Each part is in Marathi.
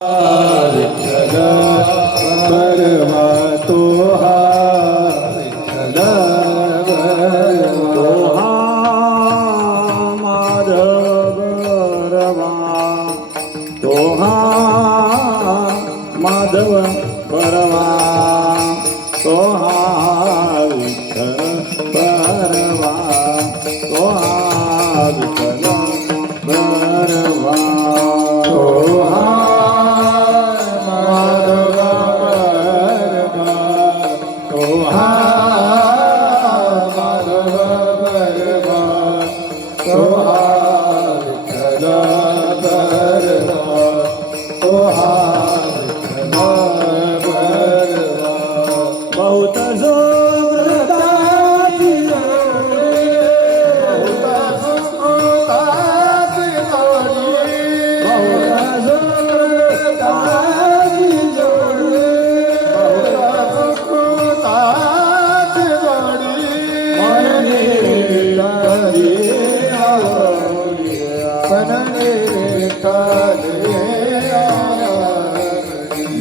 विठ्ठल परवा तो हा विठ्ठल तो हा माधव बरवा तो हा माधव बरवा तो हा विठ्ठल परवा तो हा विठ्ठल परवा तो हा बहुत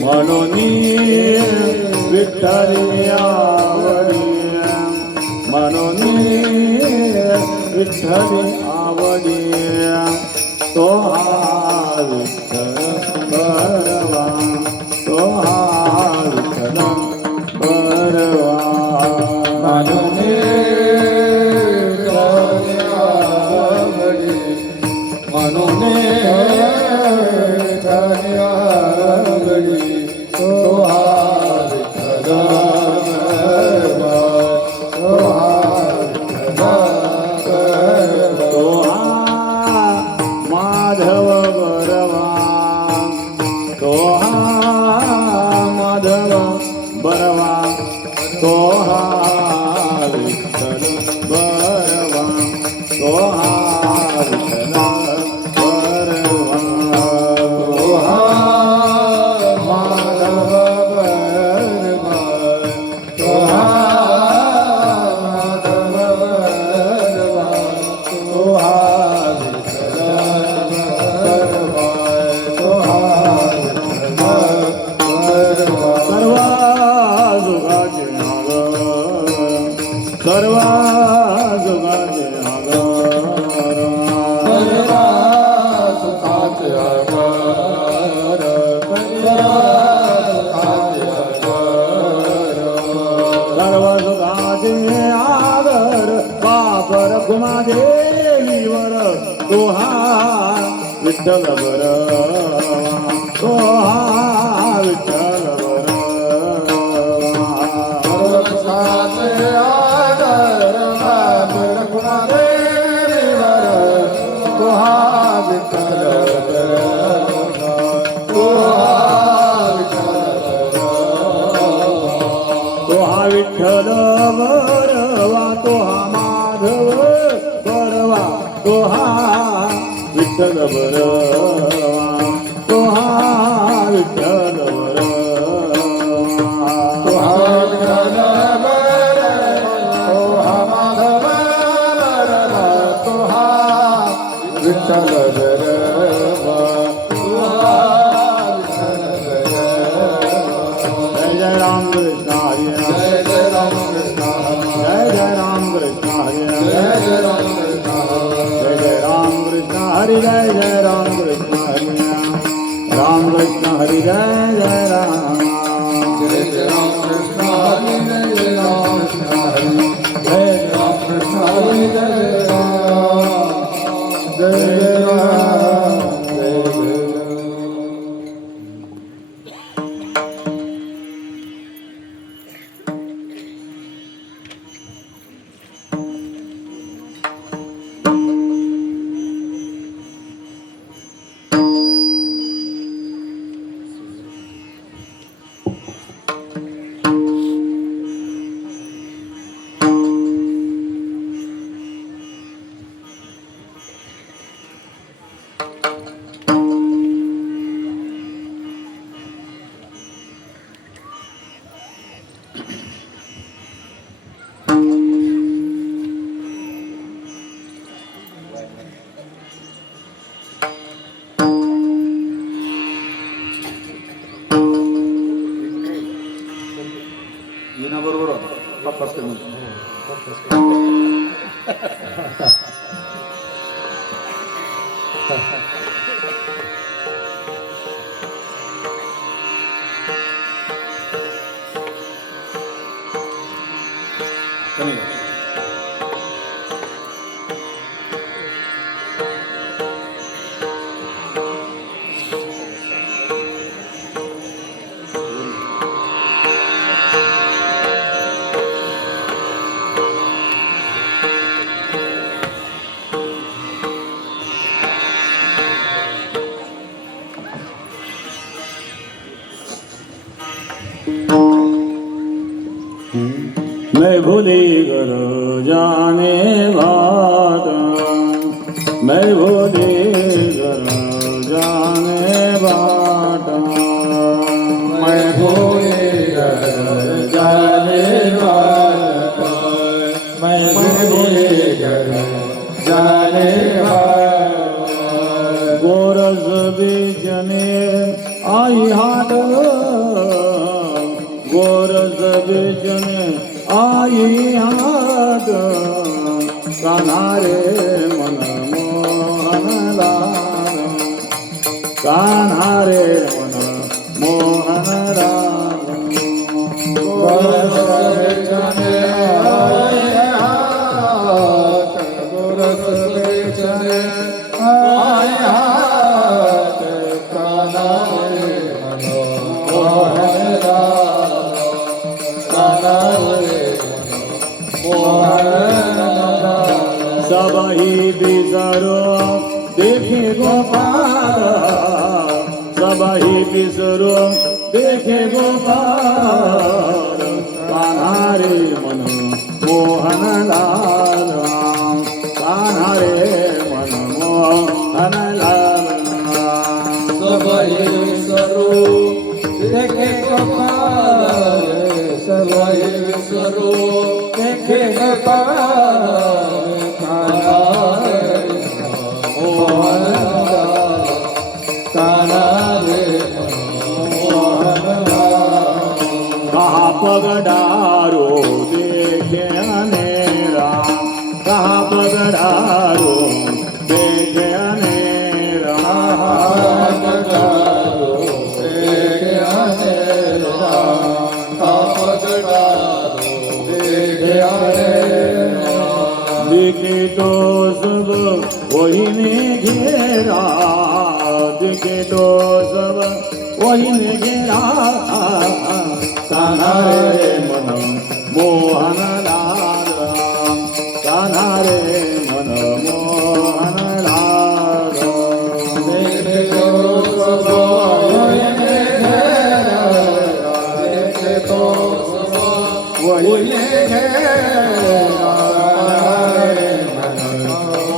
म्हणून विठ्ठली आवडी म्हणून विठ्ठली आवडी तो हा विठ्ठल बरवा तो हा विठ्ठल बरवा म्हणून विठ्ठली आवडी म्हणून विठ्ठली आवडी तो हा विठ्ठल बरवा तो हा विठ्ठल तो हा माधव बरवा तो हा माधव बरवा तो हा विठ्ठल बरवा तो हा विठ्ठल बरवा तो हा सर्वा जुगाचे आगार सर्वा सुखाचे आगार सर्वा सुखाचे आगार बापर कुमादेवीवर तो हा विठ्ठल बरवा तो हा विठ्ठल विठ्ठल बरवा तो हा माधव बरवा तो हा विठ्ठल बरवा तो हा विठ्ठल बरवा तो हा विठ्ठल बरवा तो हा माधव बरवा तो हा विठ्ठल बरवा तो हा विठ्ठल बरवा जय राम कृष्ण हरी जय जय राम कृष्ण जय जय राम कृष्ण हरी जय जय राम कृष्ण हरी जय जय राम कृष्ण हरी राम कृष्ण हरी जय जय राम कृष्ण हरी जय जय राम कृष्ण हरी जय राम कृष्ण हरी जय राम जय राम मैं भूली घर जाने बात, मैं भूली घर जाने बाट, मैं भूली घर जाने बात, मैं भूली घर जाने बात। गोरज बीजने आई हाट, गोरज बीजने आई हाट, कान्हा रे मन मोहन लाल, कान्हा रे मन मोहन लाल। गोरज बीजने आई हाट, गोरज बीजने आई हाट, कान्हा रे मन मोहन लाल, कान्हा रे सबही बिसरो देखे गोपाल, सबही बिसरो देखे गोपाल, कान्हा रे मन मोहन लाल, कान्हा रे मन मोहन लाल। सबही बिसरो देखे गोपाल, सबही बिसरो देखे गोपाल, कान्हा रे मोहन लाल, कान्हा रे मोहन लाल। कहाँ पगडारो देखे अनेरा, कहाँ पगडारो देखे अनेरा, पगडारो देखे अनेरा, दिखे तो सब वही ने घेरा, दिखे तो सब वही ने घेरा, कान्हा रे मन मोहन लाल, कान्हा रे मन मोहन लाल। दिखे तो सब वही ने घेरा, दिखे तो सब वही ने घेरा,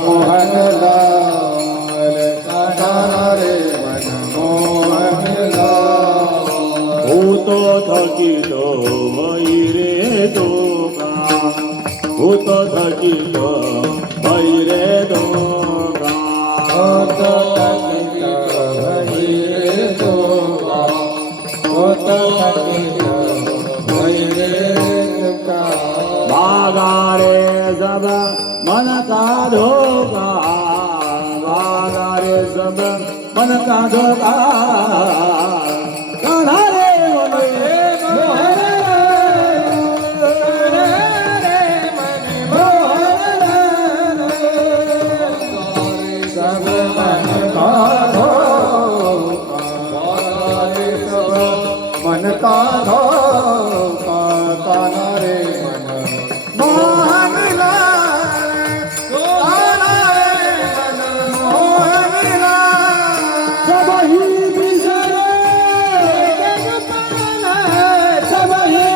मोहन लाल, कान्हा रे मन मोहन लाल। भूतो थकितो भई रे दोकान, भूतो थकितो भई रे दोकान, भूतो थकितो भई रे दोकान, भूतो थकितो भई रे दोकान। भागा रे सब मन का धोखा, भागा रे सब मन का धोखा, कान्हा रे मन मोहन लाल, सब मन का धोखा, सब मन का धोखा, कान्हा रे मन मोहन लाल, कान्हा रे मन मोहन लाल। सबही बिसरो देखे गोपाल, सबही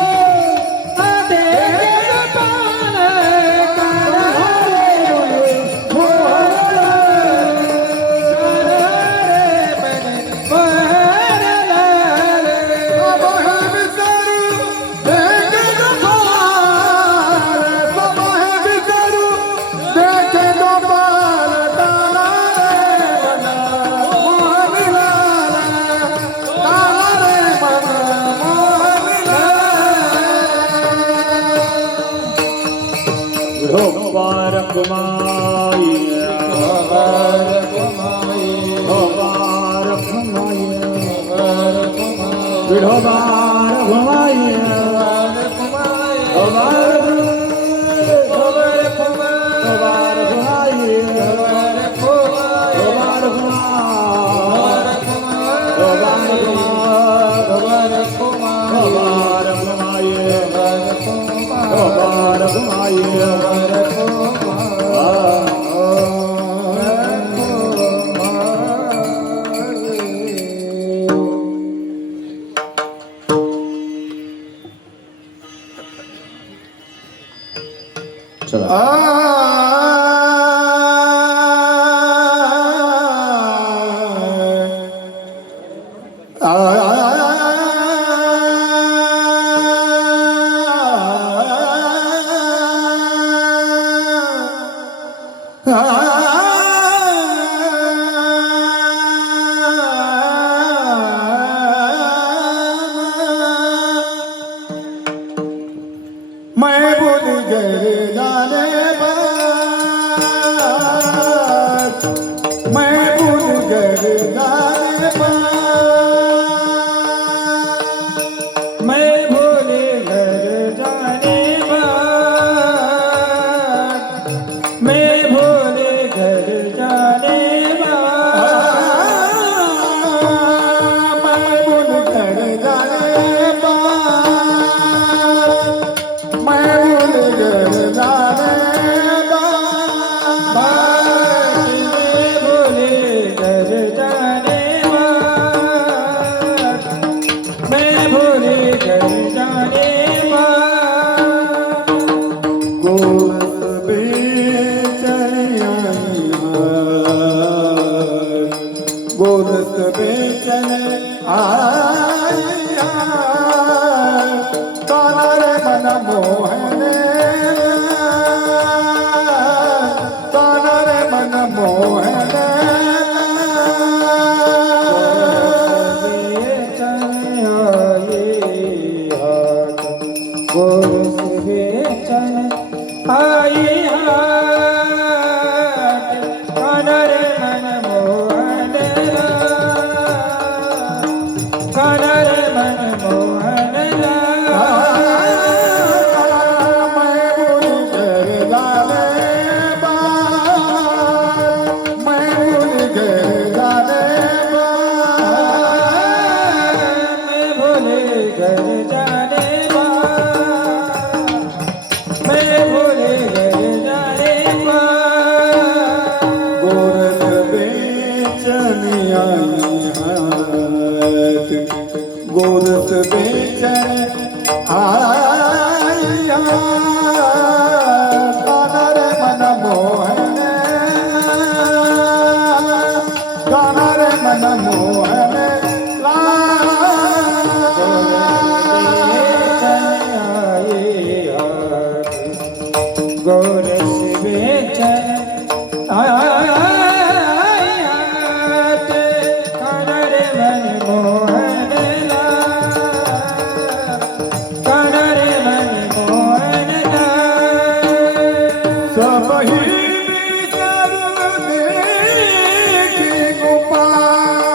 देखे गोपाल, कान्हा रे मोहन लाल, कान्हा रे मन मोहन लाल। घुमाई विठोबार घुमाई मैं भूल गए जाने बात, मैं भूल गए जाने बात, मैं भूले घर जाने बात मैं भूले घर जाने बात मैं भूल गए जाने बात, मैं भूल गए जाने बात, मैं भूले घर जाने बात मैं भूले घर जाने बात गोरस बेचैया गोरस बेचन आया काला रे मन मोहने काला रे मन मोहने आई हाथ कनर मन मोहन कनर मन मोहन मैं भूल गए जाने बात, मैं भूल गए जाने बात, मैं भूले घर जाने मैं भूले घर जाने गोरख बेचन आई हाथ गोरख बेचन आया कानर मन मोहन कानर मन मोहन गोरस बेचन आयात कनर मन मोहन कनर मन मोहन सब ही बिसर देखी गोपाल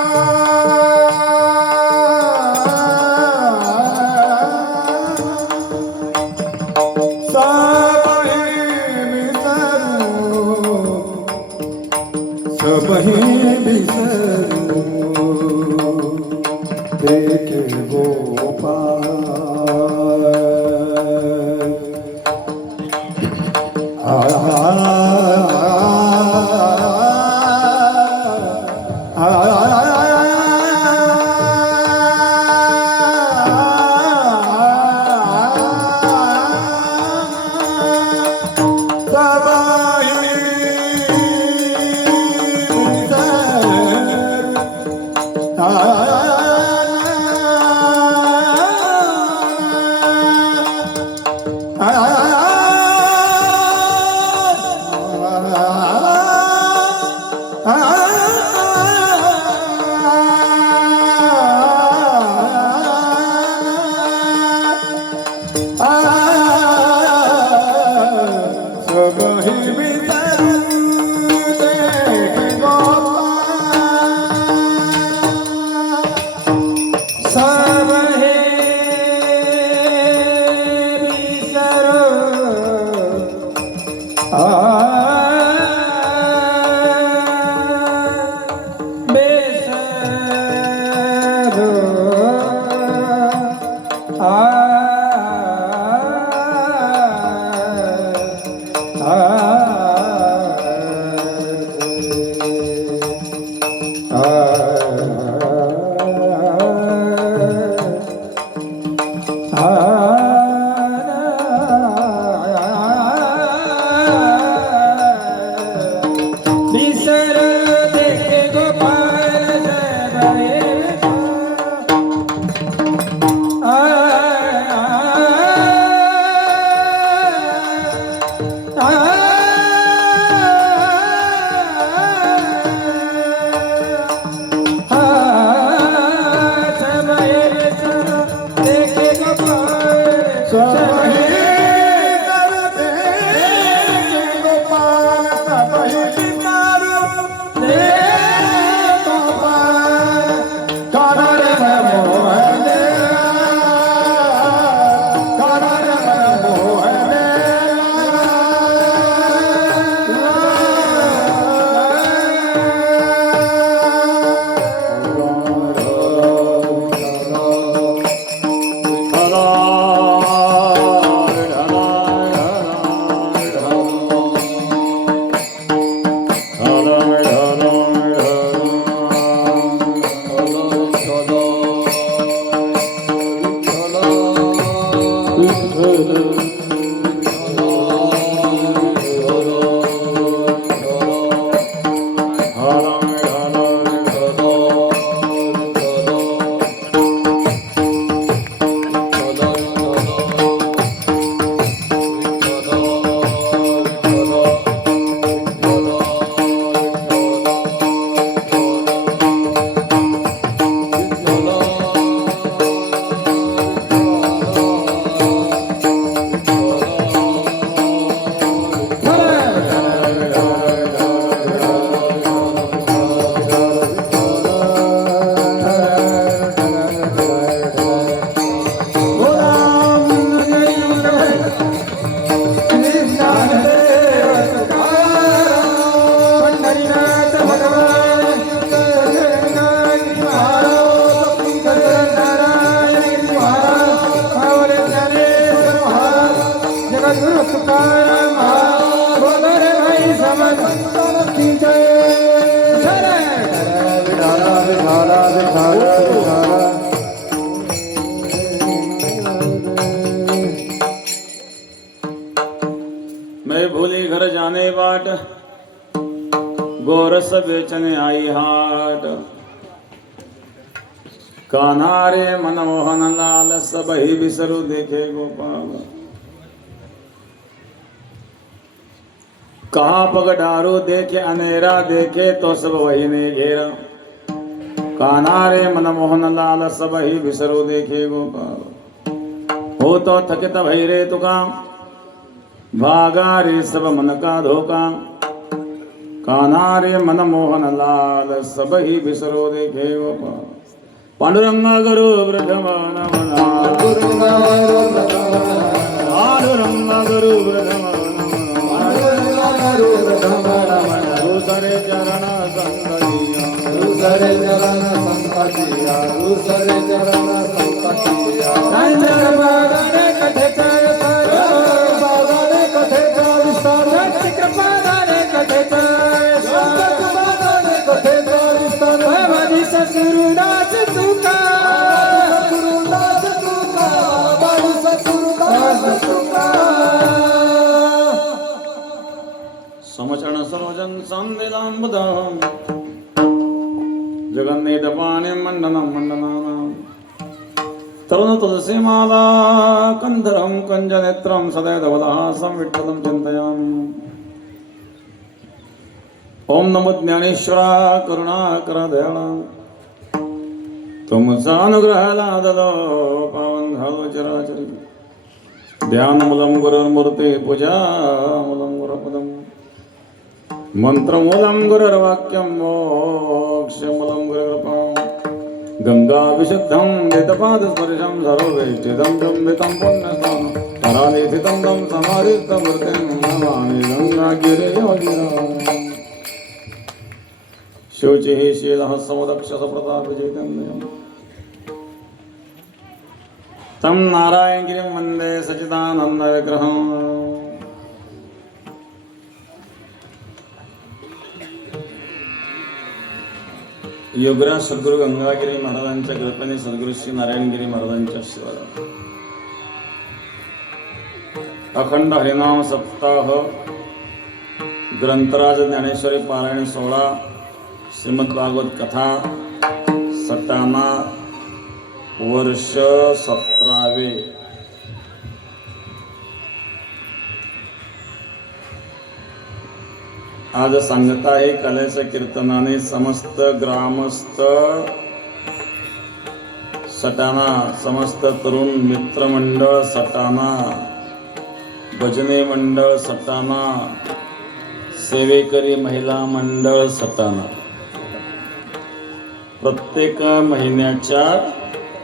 सब ही बिसरू देखे गोपाल मानस बेचने आई हाट कान्हा रे मनमोहन लाल सब ही बिसरू देखे गोपाल कहाँ पगडारू देखे अनेरा देखे तो सब वही ने घेरा कान्हा रे मनमोहन लाल सब ही बिसरू देखे गोपाल हो तो थकित भई रे तुका भागा रे सब मन का धोखा कान्हा रे मनमोहन लाल सब ही बिसरो देखे गोपाल पांडुरंगा गुरु ब्रह्मण मना पांडुरंगा गुरु ब्रह्मण दूसरे चरण संगतिया दूसरे चरण संकटिया दूसरे चरण संकटिया संजर बागने कथे कर बागने कथे का विस्तार कृपा दाने कथे कर बागने कथे का विस्तार भवदी ससुरदास तुका सतगुरुदास तुका बाळू सतगुरुदास तुका समचरण सरोजन संदिलांबदम जगन्नेत पाणी मंडनम मंडनानाम तरुण तुलसी माला कंधरम कंजनेत्रम सदैवदवलहासं विठ्ठलं चिन्तयामि ओम नमो ज्ञानेश्वरा करुणाकर दयाळा तुमचा अनुग्रह लादलो पावन झालो चराचरी ध्यानमूलं गुरुर्मूर्ते पूजामूलं गुरुपदम् मंत्रमूलं गुरुर्वाक्यं मोक्षमूलं गुरुकृपा गंगाविशुद्धं वेदपादस्पर्शं सर्ववेष्टितं चुम्बितं पुण्यस्नानं करालेथितं तं समाधितमूर्तिं नमामि गंगागिरियोगिराजं शुचिः शीलः समुदक्षसप्रतापविजयं तं नारायणगिरिं वन्दे सच्चिदानन्दविग्रहम् योगराज सद्गुरु गंगागिरी महाराजांच्या कृपेने सद्गुरु श्री नारायणगिरी महाराजांच्या आशीर्वादाने अखंड हरिनाम सप्ताह ग्रंथराज ज्ञानेश्वरी पारायण सोहळा श्रीमद भागवत कथा सटाणा वर्ष 17वे आज सांगत आहे कलेच्या कीर्तनाने समस्त ग्रामस्थ सटाणा समस्त तरुण मित्रमंडळ सटाणा भजने मंडळ सटाणा सेवेकरी महिला मंडळ सटाणा प्रत्येक महिन्याच्या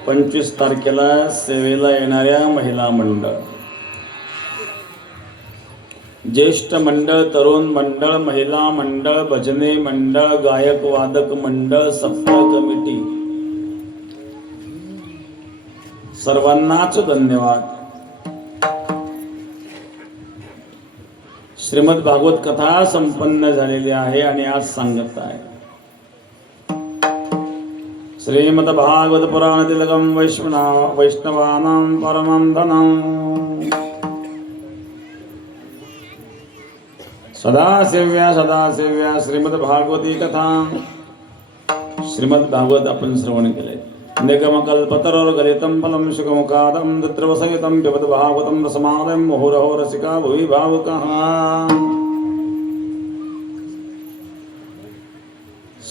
25 तारखेला सेवेला येणाऱ्या महिला मंडळ ज्येष्ठ मंडळ तरुण मंडळ महिला मंडळ भजने मंडळ गायक वादक मंडळ सप्ताह कमिटी सर्वांनाच धन्यवाद। श्रीमद भागवत कथा संपन्न झालेली आहे आणि आज सांगत आहे श्रीमद भागवत पुराण तिलकम वैष्णवानां परमं धनम् सदाशिव्या श्रीमद भागवती कथा श्रीमद भागवत आपण श्रवण केले निगमकल्पतरोर्गलितं फलं सुखमुखादं तत्रवसंयुतं पिबत भागवतं रसमालयं मुहुरहो रसिका भुवि भावुकः।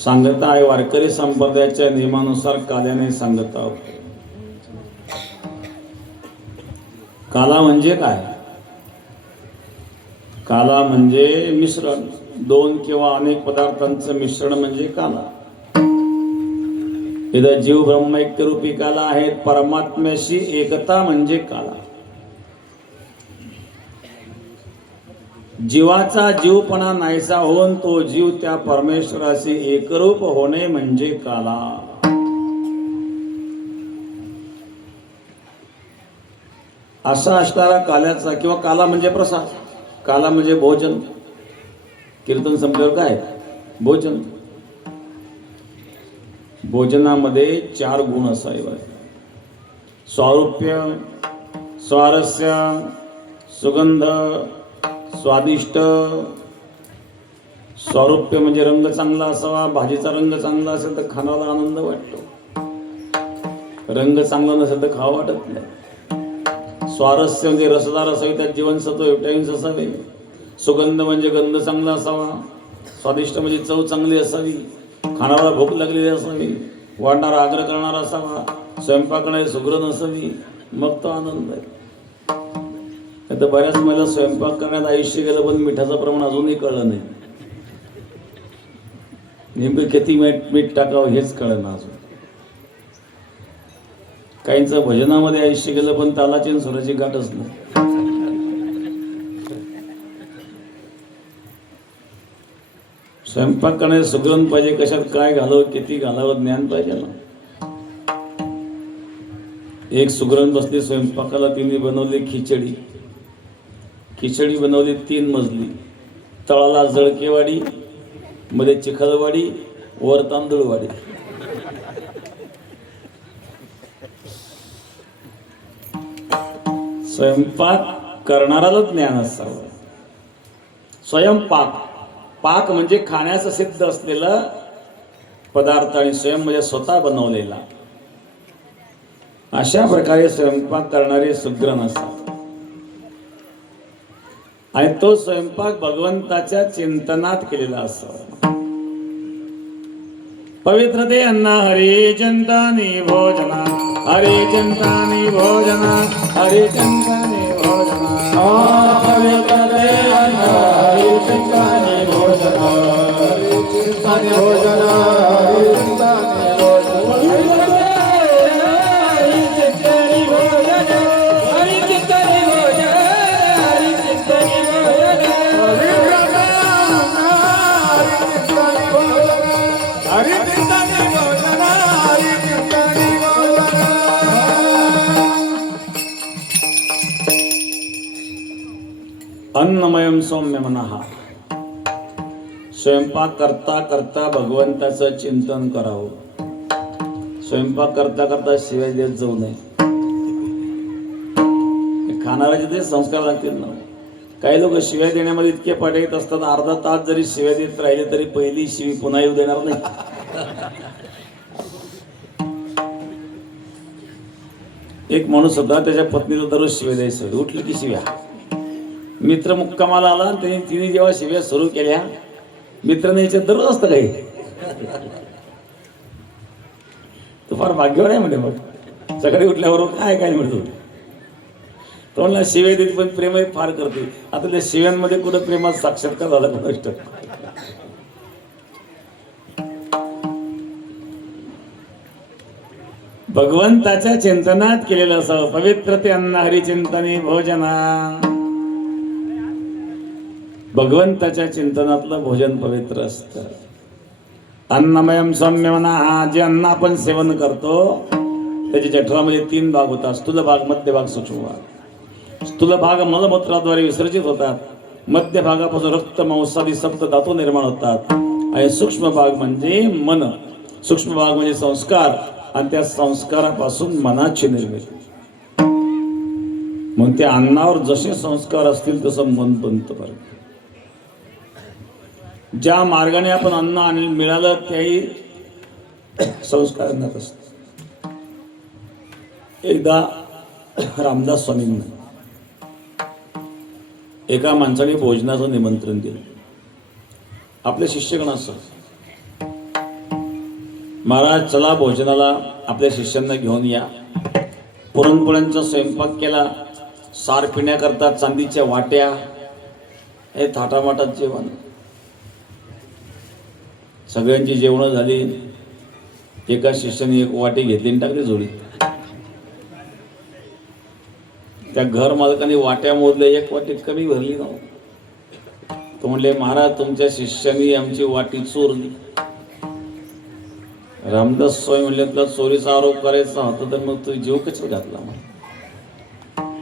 सांगत आहे वारकरी संप्रदायाच्या नियमानुसार काल्याने सांगत आहोत। काला म्हणजे काय? काला म्हणजे मिश्रण, दोन किंवा अनेक पदार्थांचं मिश्रण म्हणजे काला। इथं जीव ब्रह्मैक्य रूपी काला आहेत, परमात्म्याशी एकता म्हणजे काला। जीवाचा जीवपणा नाहीसा होऊन तो जीव त्या परमेश्वराशी एकरूप होणे म्हणजे काला। असा असणारा काल्याचा किंवा काला म्हणजे प्रसाद, काला म्हणजे भोजन। कीर्तन संपल्यावर काय? भोजन। भोजनामध्ये 4 गुण असावे: स्वारूप्य, स्वारस्य, सुगंध, स्वादिष्ट, स्वारूप्य म्हणजे रंग चांगला असावा. भाजीचा रंग चांगला असेल तर खाण्याला आनंद वाटतो. रंग चांगला नसेल तर खावं वाटत नाही. स्वारस्य म्हणजे रसदार असावी, त्यात जीवनसत्व विटॅमिन्स असावे. सुगंध म्हणजे गंध चांगला असावा. स्वादिष्ट म्हणजे चव चांगली असावी. खाण्याला भूक लागलेली असावी. वाढणारा आग्रह करणारा असावा. स्वयंपाक करणारी सुगरण असावी. मग तो आनंद आहे. आता बऱ्याच महिला स्वयंपाक करण्यात आयुष्य गेलं पण मिठाचं प्रमाण अजूनही कळलं नाही. नेमकं किती मीठ टाकावं हेच कळलं ना अजून. काहींचं भजनामध्ये आयुष्य गेलं पण तालाची आणि सुराची गाठच नाही. स्वयंपाक करण्याचे सुगरण पाहिजे. कशात काय घालावं किती घालावं ज्ञान पाहिजे ना. एक सुगरण बसली स्वयंपाकाला. तिने बनवली खिचडी. खिचडी बनवली 3 मजली. तळाला जळकेवाडी, मध्ये चिखलवाडी, वर तांदूळवाडी. स्वयंपाक करणाराला ज्ञान असावं. स्वयंपाक, पाक म्हणजे खाण्याचं सिद्ध असलेला पदार्थ आणि स्वयं म्हणजे स्वतः बनवलेला. अशा प्रकारे स्वयंपाक करणारे सुगरण असतात. आणि तो स्वयंपाक भगवंताच्या चिंतनात केलेला असावा. पवित्र ते अन्न हरे चिंतनी भोजना. हरे चिंतनी भोजना. हरे चिंतनी भोजना. पवित्र ते अन्न हरे चिंतनी भोजना. हरे चिंतनी भोजना. हरे चिंतनी भोजना. अन्नमयम सौम्य मनः. स्वयंपाक करता करता भगवंताचं चिंतन करावं. स्वयंपाक करता करता शिवाय देत जाऊ नये. खाणाऱ्याचे ते संस्कार लागतील ना. काही लोक शिव्या देण्यामध्ये इतके पटाईत असतात, अर्धा तास जरी शिव्या देत राहिले तरी पहिली शिवी पुन्हा येऊ देणार नाही. एक माणूस होता, त्याच्या पत्नीला दररोज शिव्या द्यायचं. उठली की शिव्या. मित्र मुक्कामाला आला, तिने जेव्हा शिव्या सुरू केल्या, मित्राने याच्यात दररोज असतं काही. तो फार भाग्यवान आहे म्हणजे. मग सकाळी उठल्यावर काय काय म्हणतो तो म्हणला शिव्या देते पण प्रेमही फार करते. आता त्या शिव्यांमध्ये कुठं प्रेमात साक्षात्कार झाला का? भगवंताच्या चिंतनात केलेलं असावं. पवित्र ते अन्न हरिचिंतनी भोजना. भगवंताच्या चिंतनातलं भोजन पवित्र असतं. अन्नमयम सौम्य मनः. जे अन्न आपण सेवन करतो त्याच्या जठरामध्ये 3 भाग होतात. स्थूल भाग, मध्य भाग, सूक्ष्म भाग. स्थूल भाग मलमूत्राद्वारे विसर्जित होतात. मध्य भागापासून रक्त, मांसादी सप्त धातू निर्माण होतात. आणि सूक्ष्म भाग म्हणजे मन. सूक्ष्म भाग म्हणजे संस्कार. आणि त्या संस्कारापासून मनाची निर्मिती. मग त्या अन्नावर जसे संस्कार असतील तसं मन बनतं. बरं, ज्या मार्गाने आपण अन्न मिळालं त्याही संस्कार अन्नात असत. एकदा रामदास स्वामींना एका माणसाने भोजनाचं निमंत्रण दिलं. आपल्या शिष्यगणाचं, महाराज चला भोजनाला आपल्या शिष्यांना घेऊन या. पुरणपोळ्यांचा स्वयंपाक केला. सार पिण्याकरता चांदीच्या वाट्या. हे थाटामाटात जेवण. सगळ्यांची जेवणं झाली. एका शिष्याने एक वाटी घेतली आणि टाकली झोळीत. त्या घर मालकाने वाट्या मोजल्या, एक वाटी कमी भरली ना. तो म्हणले महाराज तुमच्या शिष्याने आमची वाटी चोरली. रामदास स्वामी म्हणले तुला चोरीचा आरोप करायचा होता तर मग तू जीव कशाला घातला?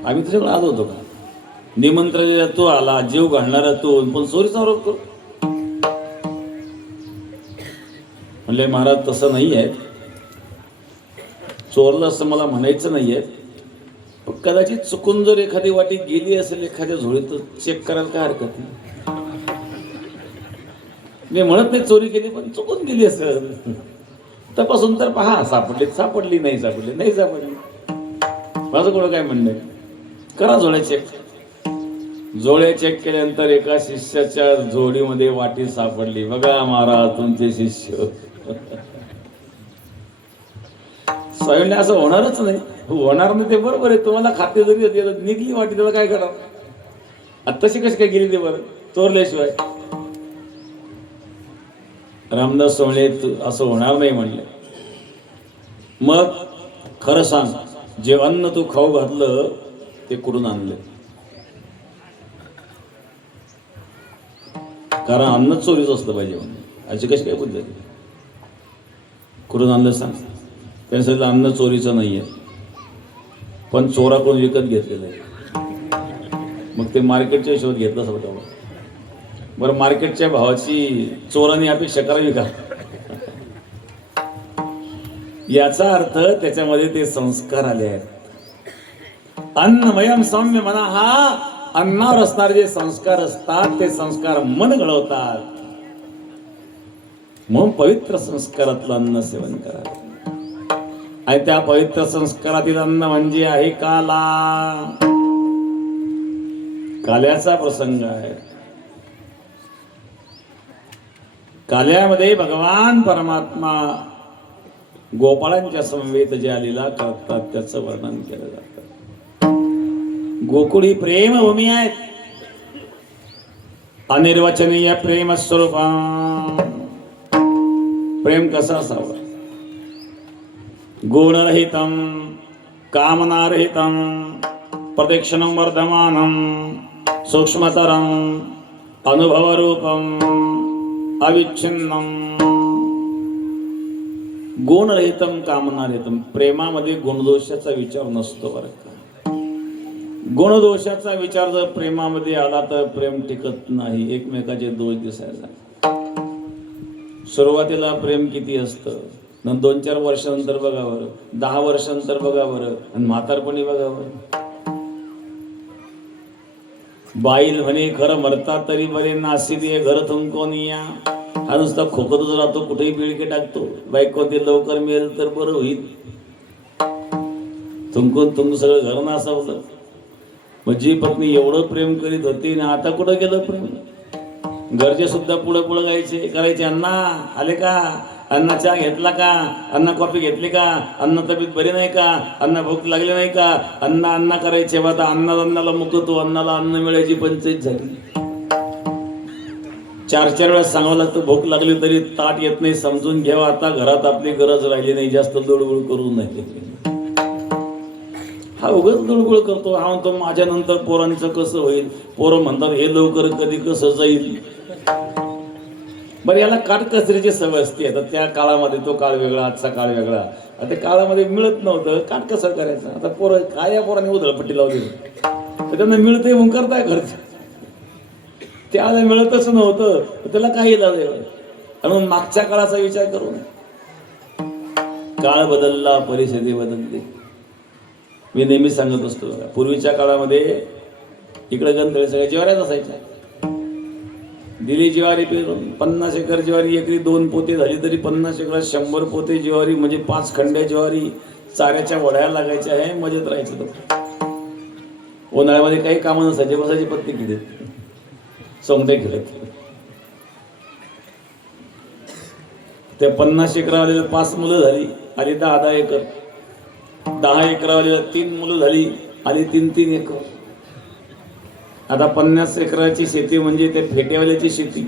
आम्ही तुझ्याकडे आलो होतो का? निमंत्रण दिलं तू आला, जीव घालणारा तू, पण चोरीचा आरोप करू? म्हणले महाराज तसं नाही आहे. चोरलं असं मला म्हणायचं नाही आहे. पण कदाचित चुकून जर एखादी वाटी गेली असेल एखाद्या झोळीत तर चेक करायला काय हरकत नाही. मी म्हणत नाही चोरी केली, पण चुकून गेली असेल. तपासून तर पहा, सापडली नाही सापडली. माझं कोण काय म्हणणं आहे, करा जोड्या चेक. जोड्या चेक केल्यानंतर एका शिष्याच्या जोडीमध्ये वाटी सापडली. बघा महाराज तुमचे शिष्य. स्वामींनी असं होणारच नाही, होणार नाही ते बरोबर आहे. तुम्हाला खाते जरी होते निघली वाटी, त्याला काय करा. आता तशी कशी काय गेली ते बरं, चोरल्याशिवाय. रामदास स्वामी असं होणार नाही म्हणले. मग खरं सांग, जे अन्न तू खाऊ घातलं ते कुठून आणलं? कारण अन्न चोरीच असलं पाहिजे म्हणून. अशी कशी काय बुद्धी? कुठून आणलं सांग? त्यांनी सांगितलं अन्न चोरीचं नाहीये, पण चोराकडून विकत घेतलेलं आहे. मग ते मार्केटच्या हिशोबात घेतलं सगळं. बरं, मार्केटच्या भावाची चोरांनी अपेक्षा करावी का? याचा अर्थ त्याच्यामध्ये ते संस्कार आले आहेत. अन्नमयम सौम्य मना, हा अन्नावर असणारे जे संस्कार असतात ते संस्कार मन घडवतात. म्हणून पवित्र संस्कारातलं अन्न सेवन करा. आणि त्या पवित्र संस्कारातील अन्न म्हणजे आहे काला. काल्याचा प्रसंग आहे. काल्यामध्ये भगवान परमात्मा गोपाळांच्या समवेत ज्या लीला करतात त्याचं वर्णन केलं जातं. गोकुळी प्रेमभूमी आहेत. अनिर्वचनीय प्रेम स्वरूप. प्रेम कसं असावं? गुणरहितं कामनारहितं प्रदक्षिणं वर्धमानं सूक्ष्मतरं अनुभवरूपं अविच्छिन्नं. गुणरहितं कामनारहितं. प्रेमामध्ये गुणदोषाचा विचार नसतो बरं का. गुणदोषाचा विचार जर प्रेमामध्ये आला तर प्रेम टिकत नाही. एकमेकाचे दोष दिसायला. सुरुवातीला प्रेम किती असतं, 2-4 वर्षानंतर बघावं, 10 वर्षानंतर बघावं, आणि म्हातारपणी बघावं. बाईल म्हणे खरं मरतात तरी बरे, नासी दे घर तुमकोनिया. हा नुसता खोकतच राहतो, कुठेही बिळके टाकतो. बायको ते लवकर मिळेल तर बरं होईल. तुमकून सगळं घर नासावलं. मग जी पत्नी एवढं प्रेम करीत होती ना, आता कुठं गेलं प्रेम? घरचे सुद्धा पुढं करायचे. अण्णा आले का? अण्णा चहा घेतला का? अण्णा कॉफी घेतली का? अण्णा तब्येत बरी नाही का? अण्णा भूक लागली नाही का? अण्णा करायचे. आता अन्नाला मुकतो. अण्णाला अन्न मिळायची पंचायत झाली. 4-4 वेळा सांगावं लागतं भूक लागली तरी ताट येत नाही. समजून घ्यावा आता घरात आपली गरज राहिली नाही. जास्त दुळबुळ करू नये. हा उगाच दुळबुळ करतो. हा म्हणतो माझ्या नंतर पोरांचं कसं होईल? पोरं म्हणतात हे लवकर कधी कसं जाईल. बरं, याला काटकसरीची सवय असते. आता त्या काळामध्ये तो काळ वेगळा, आजचा काळ वेगळा. आता त्या काळामध्ये मिळत नव्हतं, काटकसर करायचं. आता पोरं काय, या पोरांनी उधळपट्टी लावली तर त्यांना मिळतंय म्हणून करताय घरचं. त्याला मिळतच नव्हतं, त्याला काही लागलं. म्हणून मागच्या काळाचा विचार करू नये. काळ बदलला, परिस्थिती बदलली. मी नेहमी सांगत असतो, पूर्वीच्या काळामध्ये इकडे गंधळे सगळ्या ज्वाऱ्याच असायच्या. दिली ज्वारी पेरून 50 एकर ज्वारी, एकरी 2 पोते झाली तरी 50 एकरात 100 पोते ज्वारी, म्हणजे 5 खंड्या ज्वारी. चाऱ्याच्या वड्या लागायच्या. आहे मजेत राहायचं. तो उन्हाळ्यामध्ये काही कामं नसायचे, बसायची पत्ती खेळत, सोंगटे खेळत. त्या 50 एकरावाल्याला 5 मुलं झाली, आली 10 एकर. 10 एकरावाल्याला 3 मुलं झाली, आली 3 एकर. आता 50 एकराची शेती म्हणजे ते फेट्यावाल्याची शेती.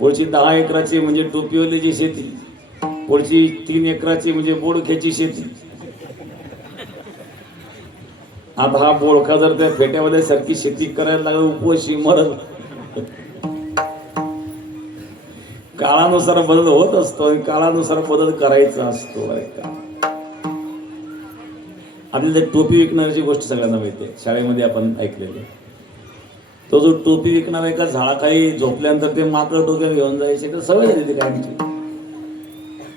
पुढची 10 एकराची म्हणजे टोपीवाल्याची शेती. पुढची 3 एकराची म्हणजे बोडख्याची शेती. आता हा बोडखा जर त्या फेट्यावाल्यासारखी शेती करायला लागला, उपवाशी मरल. काळानुसार बदल होत असतो आणि काळानुसार बदल करायचा असतो. आपल्याला टोपी विकणाऱ्याची गोष्ट सगळ्यांना माहिती आहे. शाळेमध्ये आपण ऐकलेली. तो जो टोपी विकणारा एका झाडाखाली झोपल्यानंतर ते माकड डोक्यात घेऊन जायचे. तर सवय झाली ती काय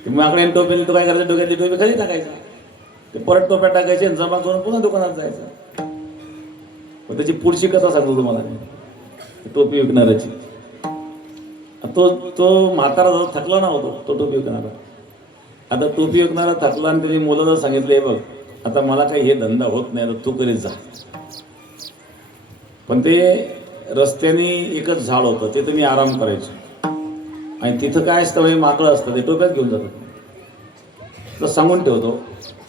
माकड्याने टोपीने तो काय करायचं, डोक्यातली टोपी खाली टाकायचा. ते परत टोप्या टाकायचे, जमा करून पुन्हा दुकानात जायचं. त्याची पुढची कथा सांगतो तुम्हाला टोपी विकणाऱ्याची. तो म्हातारा जरा थकला ना होतो तो टोपी विकणारा. आता टोपी विकणारा थकला आणि त्याने मुलाला सांगितलं, हे बघ आता मला काही हे धंदा होत नाही, आता तू करीत जा. पण ते रस्त्याने एकच झाड होतं, तिथं मी आराम करायचो. आणि तिथं काय असतं, माकडं असतं, ते टोप्यात घेऊन जातात. तर सांगून ठेवतो,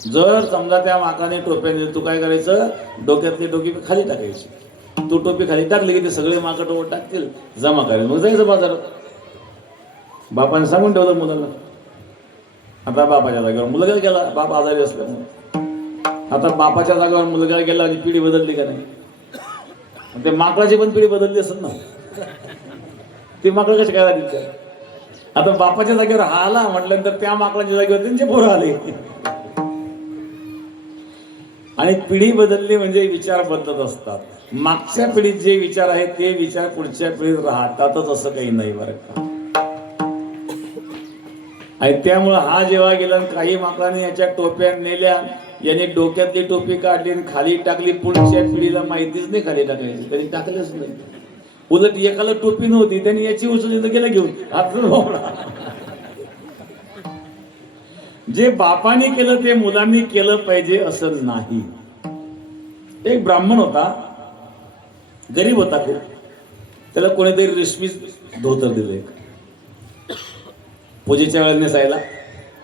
जर समजा त्या माकाने टोप्या दिली, तू काय करायचं, डोक्यातली टोपी खाली टाकायची. तू टोपी खाली टाकली की ते सगळे माकड टोपी टाकतील, जमा करायचं, मग जायचं बाजारात. बापाने सांगून ठेवलं मुलाला. आता बापाच्या जागेवर मुलगा गेला, बाप आजारी असल्यामुळे. आता बापाच्या जागेवर मुलगा गेला आणि पिढी बदलली का नाही? ते माकडाची पण पिढी बदलली असेल ना. ती माकड कशी काय झाली? आता बापाच्या जागेवर हा आला म्हटल्यानंतर त्या माकडाच्या जागेवर त्यांचे पोरं आले. आणि पिढी बदलली म्हणजे विचार बदलत असतात. मागच्या पिढीत जे विचार आहेत ते विचार पुढच्या पिढीत राहतातच, असं काही नाही बरं का. आणि त्यामुळं हा जेव्हा गेला, काही माकडाने याच्या टोप्या नेल्या, याने डोक्यातली टोपी काढली आणि खाली टाकली. पुढच्या पिढीला माहितीच नाही खाली टाकायची, त्यांनी टाकलंच नाही. उलट एकाला टोपी नव्हती, त्यांनी याची उचलली तर गेला घेऊन. जे बापाने केलं ते मुलांनी केलं पाहिजे असं नाही. एक ब्राह्मण होता, गरीब होता खूप. त्याला कोणीतरी रेशमी धोतर दिले पूजेच्या वेळेला नेसायला.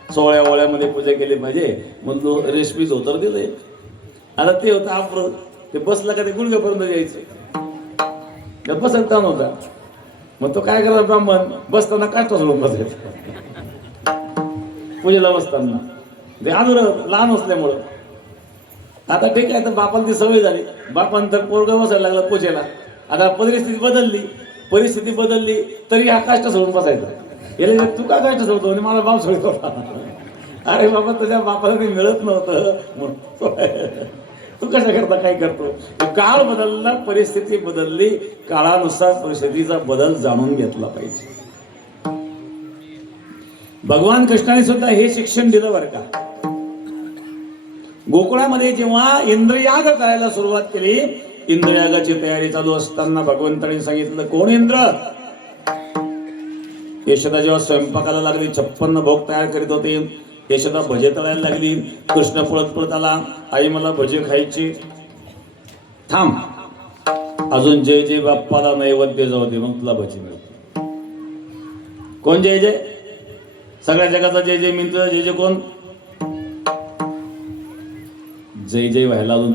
16 ओळ्यामध्ये पूजा केली पाहिजे म्हणून रेशमी धोतर दिले. आता ते होतं आपलं, ते बसला का ते गुडघ्यापर्यंत यायचं, बसायला ताण होता. मग तो काय करायचा ब्राह्मण, बसताना काष्टा सोडून बसायचा पूजेला बसताना. ते आजूर लहान असल्यामुळं. आता ठीक आहे, तर बापाला ती सवय झाली. बापानंतर पोरगा बसायला लागला पूजेला. आता परिस्थिती बदलली तरी हा काष्टा सोडून बसायचा. याला तू का काष्टा सोडतो आणि मला बाप सोडतो. अरे बाबा, तुझ्या बापाला ते मिळत नव्हतं, तू कशा करता काय करतो. काळ बदलला, परिस्थिती बदलली, काळानुसार परिस्थितीचा बदल जाणून घेतला पाहिजे. भगवान कृष्णाने सुद्धा हे शिक्षण दिलं बरं का. गोकुळामध्ये जेव्हा इंद्रयाग करायला सुरुवात केली, इंद्रयागाची तयारी चालू असताना भगवंतांनी सांगितलं, कोण इंद्र? यशोदा जेव्हा स्वयंपाकाला लागली, 56 भोग तयार करीत होते. यशोदा भजे तळायला लागली. कृष्ण पळत पळत आला, आई मला भजे खायची. थांब, अजून जय जय बाप्पाला नैवेद्य जाऊ दे, मग तुला भजी मिळते. कोण जय जय? सगळ्या जगाचा जय जय मिळतो. जय जय कोण? जय जय व्हायला अजून